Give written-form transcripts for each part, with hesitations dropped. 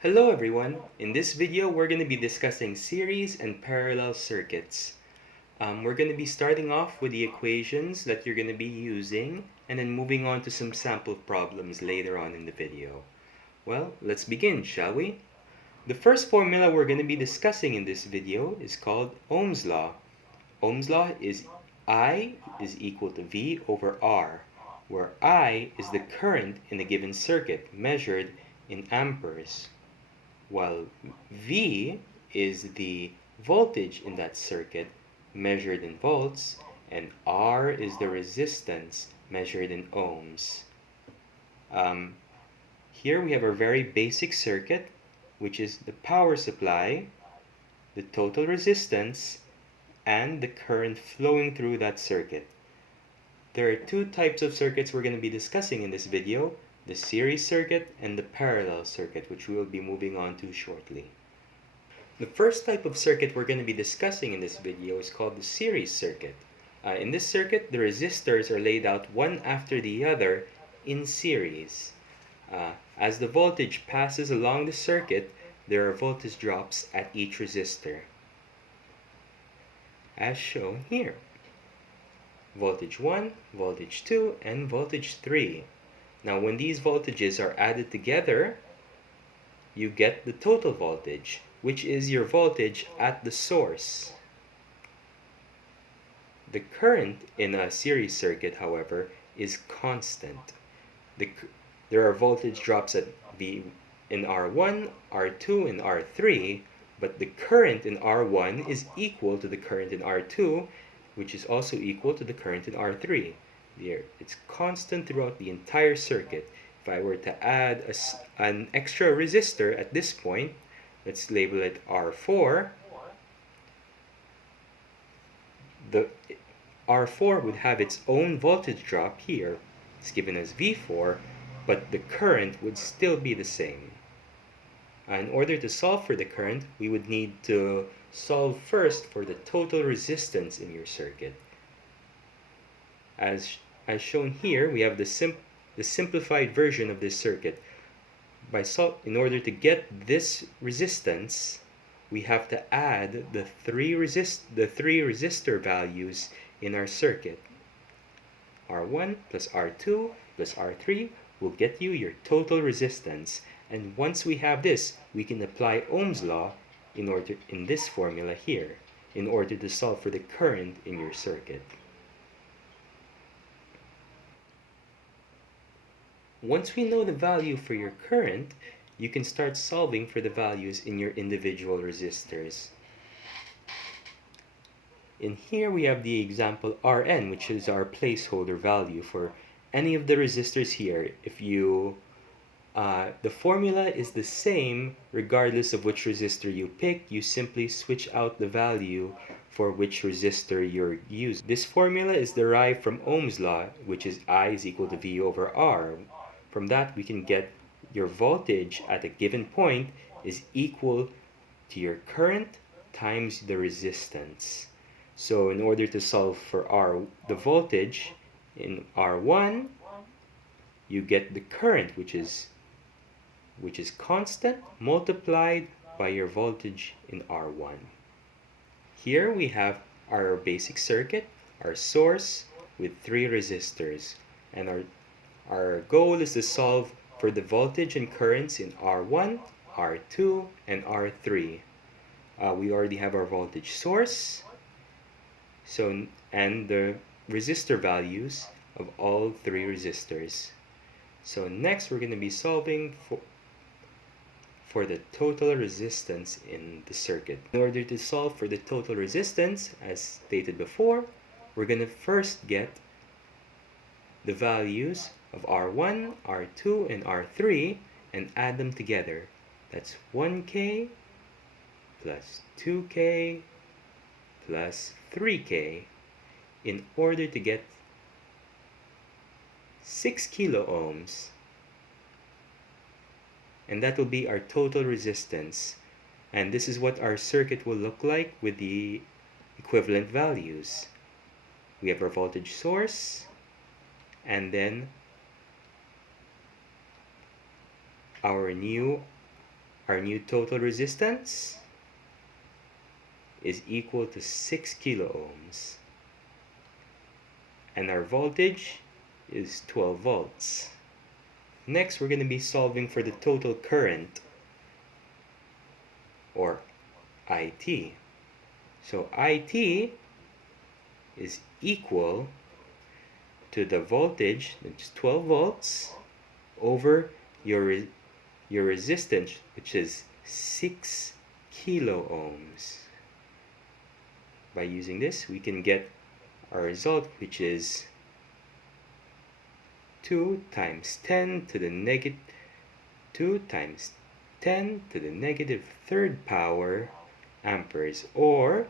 Hello everyone! In this video, we're going to be discussing series and parallel circuits. We're going to be starting off with the equations that you're going to be using and then moving on to some sample problems later on in the video. Well, let's begin, shall we? The first formula we're going to be discussing in this video is called Ohm's law. Ohm's law is I is equal to V over R, where I is the current in a given circuit measured in amperes, while V is the voltage in that circuit measured in volts, and R is the resistance measured in ohms. Here we have a very basic circuit, which is the power supply, the total resistance, and the current flowing through that circuit. There are two types of circuits we're going to be discussing in this video: the series circuit and the parallel circuit, which we will be moving on to shortly. The first type of circuit we're going to be discussing in this video is called the series circuit. In this circuit, the resistors are laid out one after the other in series. As the voltage passes along the circuit, there are voltage drops at each resistor, as shown here. Voltage 1, voltage 2, and voltage 3. Now when these voltages are added together, you get the total voltage, which is your voltage at the source. The current in a series circuit, however, is constant. There are voltage drops in R1, R2, and R3, but the current in R1 is equal to the current in R2, which is also equal to the current in R3. It's constant throughout the entire circuit. If I were to add an extra resistor at this point, let's label it R4, the R4 would have its own voltage drop here. It's given as V4, but the current would still be the same. In order to solve for the current, we would need to solve first for the total resistance in your circuit. As shown here, we have the simplified version of this circuit. In order to get this resistance, we have to add the three resistor values in our circuit. R1 plus R2 plus R3 will get you your total resistance. And once we have this, we can apply Ohm's law in this formula here, in order to solve for the current in your circuit. Once we know the value for your current, you can start solving for the values in your individual resistors. In here we have the example Rn, which is our placeholder value for any of the resistors here. The formula is the same regardless of which resistor you pick. You simply switch out the value for which resistor you're using. This formula is derived from Ohm's law, which is I is equal to V over R. From that, we can get your voltage at a given point is equal to your current times the resistance. So in order to solve for the voltage in R1, you get the current, which is constant, multiplied by your voltage in R1. Here we have our basic circuit, our source with three resistors, and our goal is to solve for the voltage and currents in R1, R2, and R3. We already have our voltage source, and the resistor values of all three resistors. So next we're going to be solving for the total resistance in the circuit. In order to solve for the total resistance, as stated before, we're going to first get the values of R1, R2, and R3 and add them together. That's 1K plus 2K plus 3K in order to get 6 kilo ohms. And that will be our total resistance. And this is what our circuit will look like with the equivalent values. We have our voltage source, and then our new our new total resistance is equal to 6 kilo ohms. And our voltage is 12 volts. Next, we're going to be solving for the total current, or IT. So IT is equal to the voltage, that's 12 volts, over your resistance, which is 6 kilo ohms. By using this, we can get our result, which is 2 times 10 to the negative 2 times 10 to the negative third power amperes, or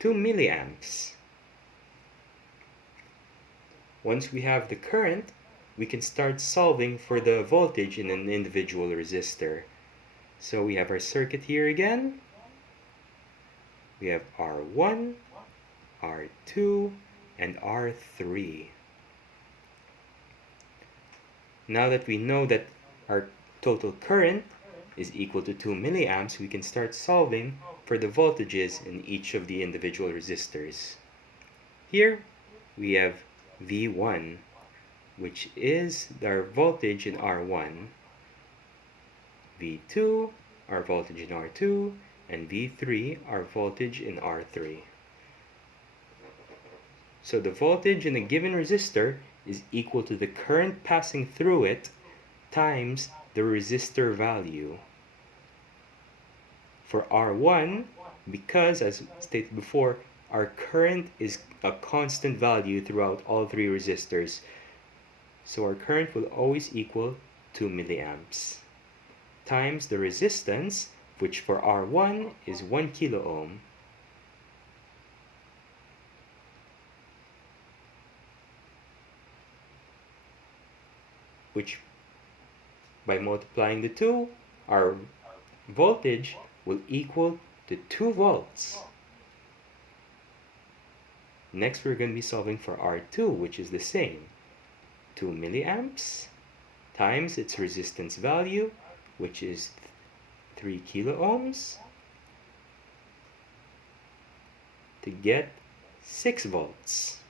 2 milliamps. Once we have the current, we can start solving for the voltage in an individual resistor. So we have our circuit here again. We have R1, R2, and R3. Now that we know that our total current is equal to 2 milliamps, we can start solving for the voltages in each of the individual resistors. Here we have V1, which is our voltage in R1, V2, our voltage in R2, and V3, our voltage in R3. So the voltage in a given resistor is equal to the current passing through it times the resistor value. For R1, because as stated before, our current is a constant value throughout all three resistors, so our current will always equal 2 milliamps, times the resistance, which for R1 is 1 kilo ohm, which by multiplying the two, our voltage will equal to 2 volts. Next, we're going to be solving for R2, which is the same. 2 milliamps times its resistance value, which is 3 kilo ohms, to get 6 volts.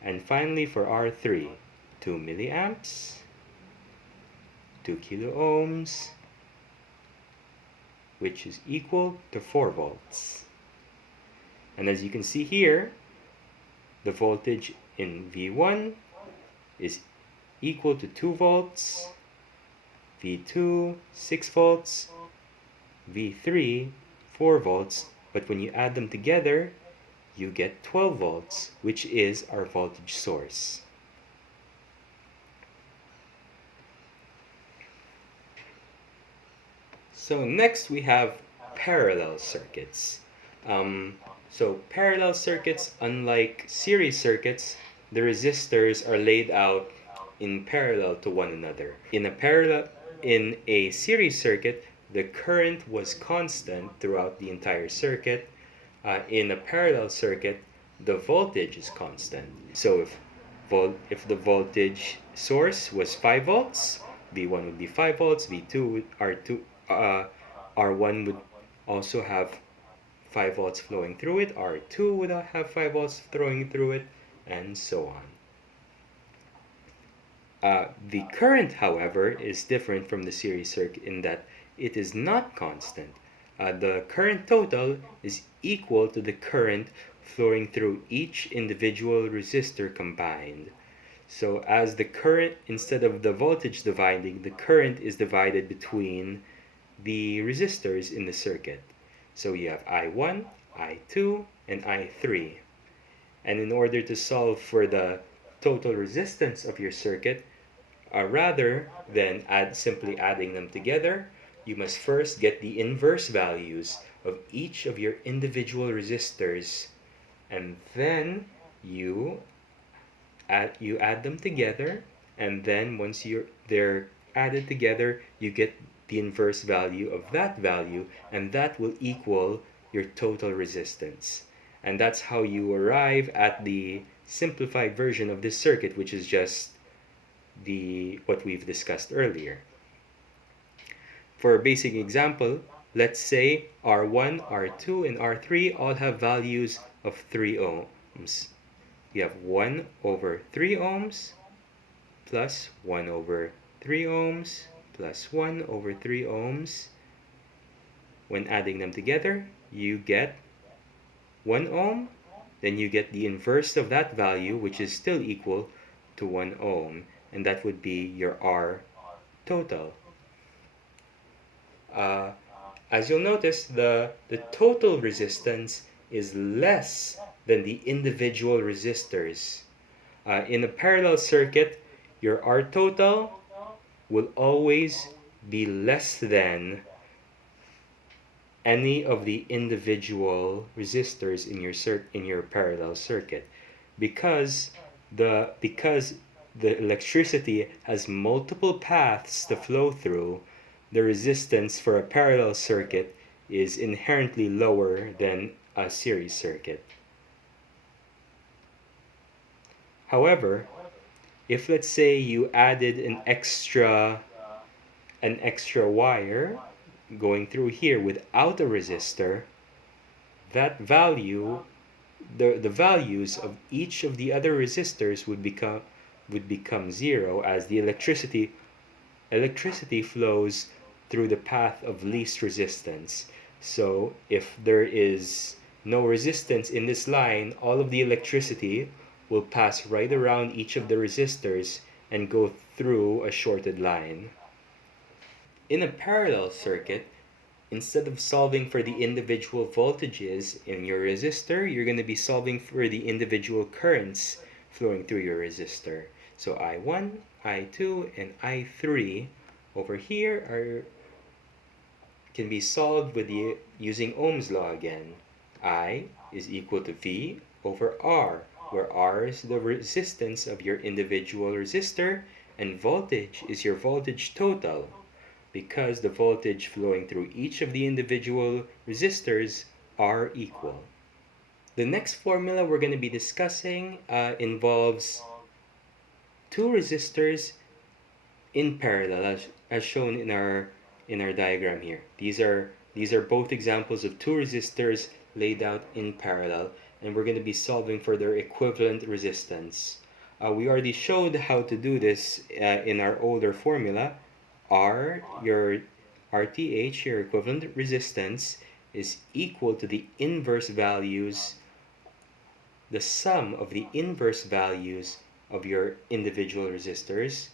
And finally, for R3, 2 milliamps, 2 kilo ohms, which is equal to 4 volts. And as you can see here, the voltage in V1 is equal to 2 volts, V2 6 volts, V3 4 volts, but when you add them together, you get 12 volts, which is our voltage source. So next we have parallel circuits. So parallel circuits, unlike series circuits, the resistors are laid out in parallel to one another. In a series circuit, the current was constant throughout the entire circuit. In a parallel circuit, the voltage is constant. So if the voltage source was 5 volts, V1 would be 5 volts, V2 R1 would also have 5 volts flowing through it, R2 would have 5 volts flowing through it, and so on. The current, however, is different from the series circuit in that it is not constant. The current total is equal to the current flowing through each individual resistor combined. So as the current, instead of the voltage dividing, the current is divided between the resistors in the circuit. So you have I1, I2, and I3. And in order to solve for the total resistance of your circuit, rather than simply adding them together, you must first get the inverse values of each of your individual resistors, and then you add them together, and then once they're added together, you get the inverse value of that value, and that will equal your total resistance. And that's how you arrive at the simplified version of this circuit, which is just what we've discussed earlier. For a basic example, let's say R1, R2, and R3 all have values of 3 ohms. You have 1 over 3 ohms plus 1 over 3 ohms plus 1 over 3 ohms. When adding them together, you get 1 ohm. Then you get the inverse of that value, which is still equal to 1 ohm. And that would be your R total. As you'll notice, the total resistance is less than the individual resistors. In a parallel circuit, your R total will always be less than any of the individual resistors in your parallel circuit, because the electricity has multiple paths to flow through. The resistance for a parallel circuit is inherently lower than a series circuit. However, if let's say you added an extra wire going through here without a resistor, that value, the values of each of the other resistors would become zero, as the electricity flows through the path of least resistance. So if there is no resistance in this line, all of the electricity will pass right around each of the resistors and go through a shorted line. In a parallel circuit, instead of solving for the individual voltages in your resistor, you're going to be solving for the individual currents flowing through your resistor. So I1, I2, and I3 over here can be solved using Ohm's law again. I is equal to V over R, where R is the resistance of your individual resistor, and voltage is your voltage total, because the voltage flowing through each of the individual resistors are equal. The next formula we're going to be discussing involves two resistors in parallel, as shown in our diagram here. These are both examples of two resistors laid out in parallel, and we're going to be solving for their equivalent resistance. We already showed how to do this in our older formula. Your RTH, your equivalent resistance, is equal to the sum of the inverse values of your individual resistors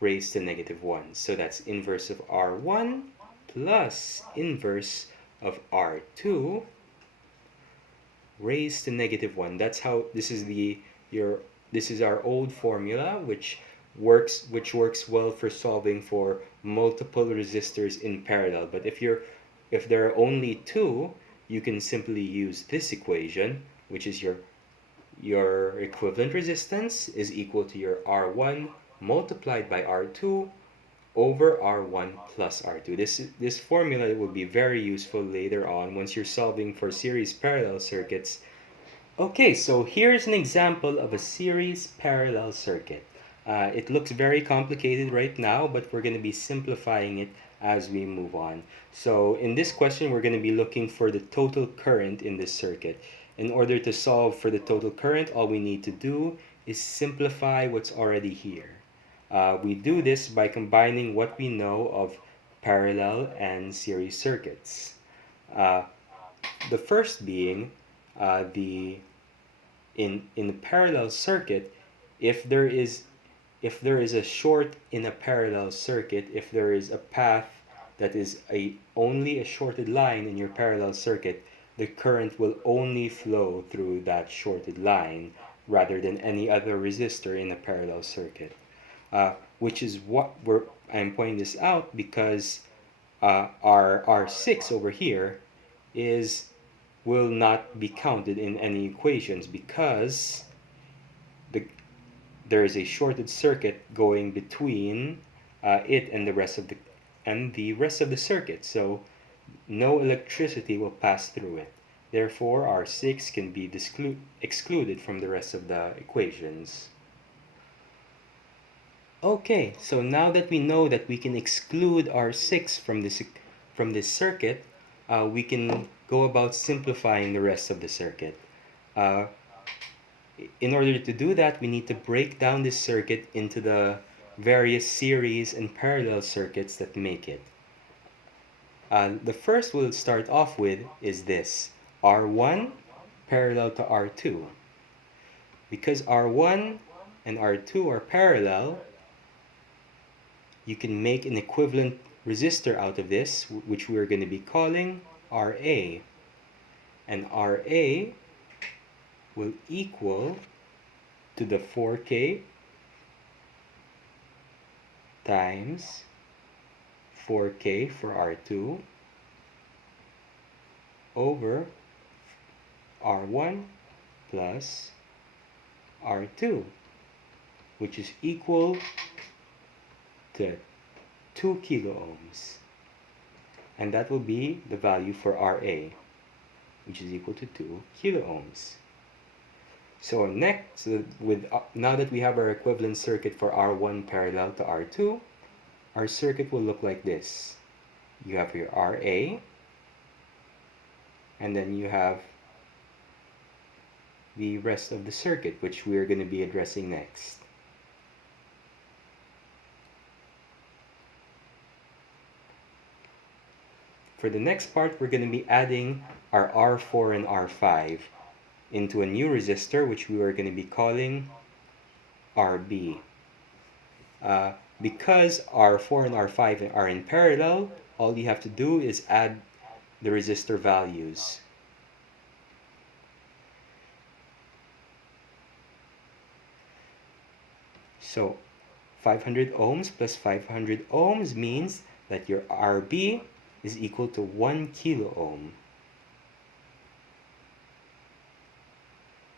raised to -1. So that's inverse of R1 plus inverse of R2 raised to -1. That's how this is our old formula, which works well for solving for multiple resistors in parallel. But if there are only two, you can simply use this equation, which is your equivalent resistance is equal to your R1 multiplied by R2 over R1 plus R2. This formula will be very useful later on once you're solving for series parallel circuits. Okay, so here's an example of a series parallel circuit. It looks very complicated right now, but we're going to be simplifying it as we move on. So in this question, we're going to be looking for the total current in this circuit. In order to solve for the total current, all we need to do is simplify what's already here. We do this by combining what we know of parallel and series circuits. The first being in a parallel circuit, if there is a short in a parallel circuit, if there is a path that is only a shorted line in your parallel circuit, the current will only flow through that shorted line rather than any other resistor in a parallel circuit. Which is what I'm pointing this out because our R6 over here will not be counted in any equations because there is a shorted circuit going between it and the rest of the circuit, so no electricity will pass through it. Therefore, R6 can be excluded from the rest of the equations. Okay, so now that we know that we can exclude R6 from this circuit, we can go about simplifying the rest of the circuit. Uh, in order to do that, we need to break down this circuit into the various series and parallel circuits that make it. The first we'll start off with is this, R1 parallel to R2. Because R1 and R2 are parallel, you can make an equivalent resistor out of this, which we're going to be calling RA. And RA will equal to the 4K times 4K for R2 over R1 plus R2, which is equal to 2 kilo ohms. And that will be the value for RA, which is equal to 2 kilo ohms. So next, now that we have our equivalent circuit for R1 parallel to R2, our circuit will look like this. You have your RA, and then you have the rest of the circuit, which we're going to be addressing next. For the next part, we're going to be adding our R4 and R5 into a new resistor, which we are going to be calling RB. Because R4 and R5 are in parallel, all you have to do is add the resistor values. So 500 ohms plus 500 ohms means that your RB is equal to 1 kilo ohm.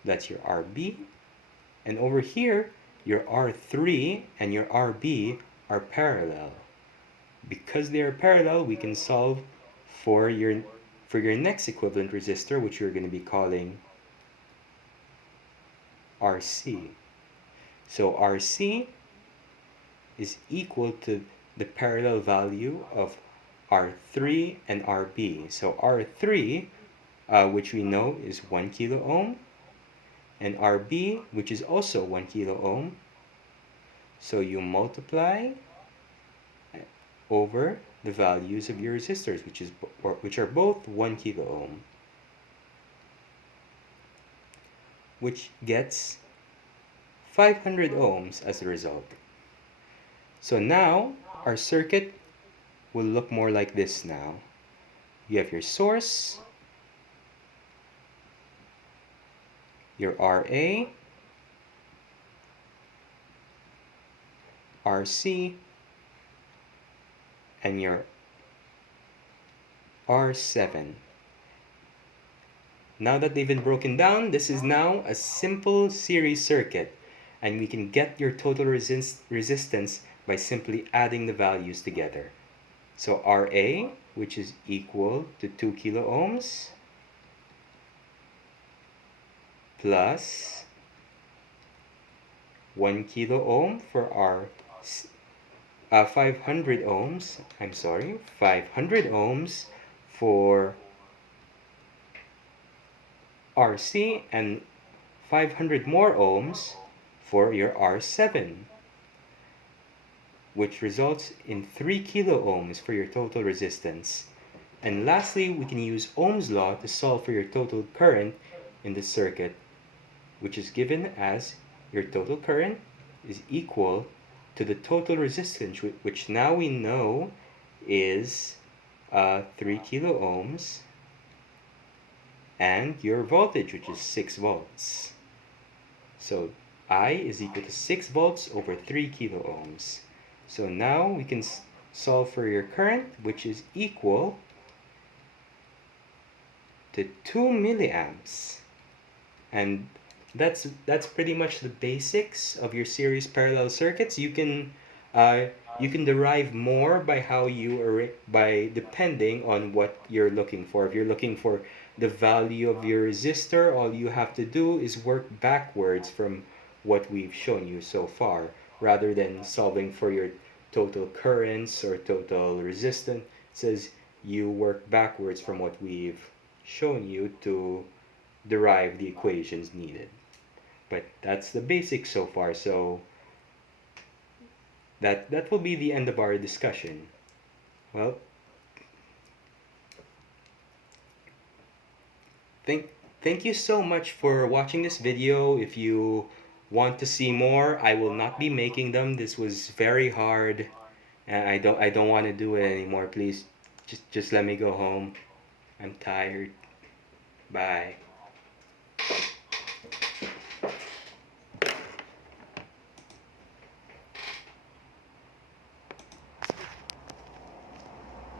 That's your RB. And over here, your R3 and your RB are parallel. Because they are parallel, we can solve for your next equivalent resistor, which you're going to be calling RC. So RC is equal to the parallel value of R3 and RB. So R3, which we know is 1 kilo ohm, and RB, which is also 1 kilo ohm. So you multiply over the values of your resistors, which are both 1 kilo ohm, which gets 500 ohms as a result. So now our circuit will look more like this now. You have your source, your RA, RC, and your R7. Now that they've been broken down, this is now a simple series circuit, and we can get your total resistance by simply adding the values together. So RA, which is equal to 2 kilo ohms, plus 1 kilo ohm for our 500 ohms, 500 ohms for RC, and 500 more ohms for your R7, which results in 3 kilo ohms for your total resistance. And lastly, we can use Ohm's law to solve for your total current in the circuit, which is given as your total current is equal to the total resistance, which now we know is 3 kilo ohms, and your voltage, which is 6 volts. So I is equal to 6 volts over 3 kilo ohms. So now we can solve for your current, which is equal to 2 milliamps. And that's pretty much the basics of your series parallel circuits. You can derive more by how by depending on what you're looking for. If you're looking for the value of your resistor, all you have to do is work backwards from what we've shown you so far. rather than solving for your total currents or total resistance. It says you work backwards from what we've shown you to derive the equations needed. But that's the basics so far, so that will be the end of our discussion. Well, thank thank you so much for watching this video. If you want to see more, I will not be making them. This was very hard, and I don't want to do it anymore. Please just let me go home. I'm tired. Bye.